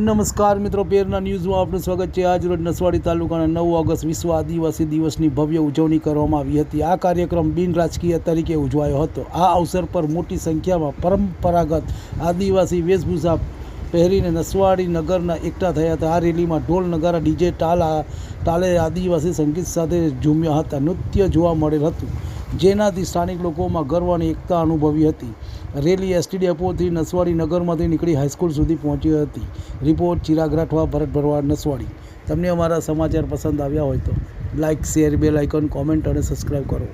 નમસ્કાર મિત્રો, પેરના ન્યૂઝમાં આપનું સ્વાગત છે। આજ રોજ નસવાડી તાલુકાના 9 ઓગસ્ટ વિશ્વ આદિવાસી દિવસની ભવ્ય ઉજવણી કરવામાં આવી હતી। આ કાર્યક્રમ બિન રાજકીય તરીકે ઉજવાયો હતો। આ અવસર પર મોટી સંખ્યામાં પરંપરાગત આદિવાસી વેશભૂષા પહેરીને નસવાડી નગરના એકઠા થયા હતા। આ રેલીમાં ઢોલ નગારા ડીજે તાલે આદિવાસી સંગીત સાથે ઝૂમ્યા હતા। નૃત્ય જોવા મળેલ હતું, જેનાથી સ્થાનિક લોકોમાં ગર્વ અને એકતા અનુભવી હતી। રેલી એસટી ડેપોથી નસવાડી નગરમાંથી નીકળી હાઈસ્કૂલ સુધી પહોંચી હતી। રિપોર્ટ ચિરાગ રાઠવા, ભરત ભરવાડ, નસવાડી। તમને અમારા સમાચાર પસંદ આવ્યા હોય તો like, share, bell icon, comment અને સબસ્ક્રાઈબ કરો।